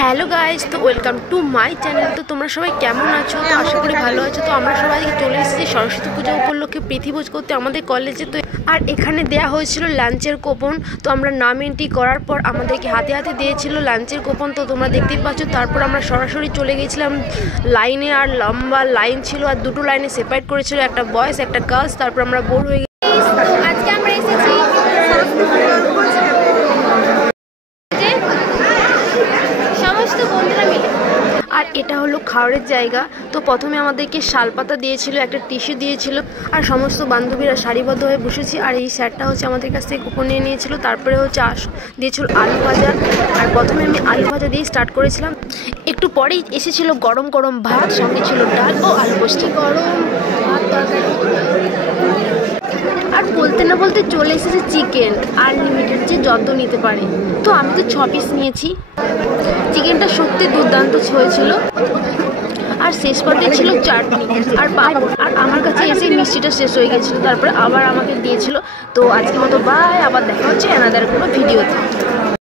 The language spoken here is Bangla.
হ্যালো গাইস, তো ওয়েলকাম টু মাই চ্যানেল। তো তোমরা সবাই কেমন আছো? তো আশা করি ভালো আছো। তো আমরা সবাই চলে এসেছি সরস্বতী পূজা উপলক্ষে প্রীতিভোজ করতে আমাদের কলেজে। তো আর এখানে দেয়া হয়েছিল লাঞ্চের কুপন। তো আমরা নাম এন্ট্রি করার পর আমাদেরকে হাতে হাতে দিয়েছিল লাঞ্চের কুপন। তো তোমরা দেখতেই পাচ্ছ। তারপর আমরা সরাসরি চলে গেছিলাম লাইনে। আর লম্বা লাইন ছিল, আর দুটো লাইনে সেপারেট করেছিল, একটা বয়েজ একটা গার্লস। তারপর আমরা বোর হয়ে আজকে আমরা এসেছি সমস্ত বন্ধুরা মিলে। আর এটা হলো খাওয়ারের জায়গা। তো প্রথমে আমাদেরকে শালপাতা দিয়েছিল, একটা টিস্যু দিয়েছিল, আর সমস্ত বান্ধবীরা সারিবদ্ধ হয়ে বসেছি। আর এই স্যারটা হচ্ছে আমাদের কাছ থেকে কুপন নিয়ে নিয়েছিল। তারপরে হচ্ছে দিয়েছিল আলু ভাজা। আর প্রথমে আমি আলু ভাজা দিয়ে স্টার্ট করেছিলাম। একটু পরেই এসেছিল গরম গরম ভাত, সঙ্গে ছিল ডাল ও আলু পোস্ত। গরম ভাত তরকারি। আর বলতে না বলতে চলে এসেছে চিকেন, আনলিমিটেড, যে যত নিতে পারে। তো আমি তো 6 পিস নিয়েছি। চিকেনটা সত্যি দুর্দান্ত হয়েছিল। আর শেষ পাতে ছিল চাটনি আর পাঁপড়। আর আমার কাছে এসে মিষ্টিটা শেষ হয়ে গেছিলো। তারপরে আবার আমাকে দিয়েছিল। তো আজকের মতো বাই, আবার দেখা হচ্ছে অ্যানাদার কোনো ভিডিওতে।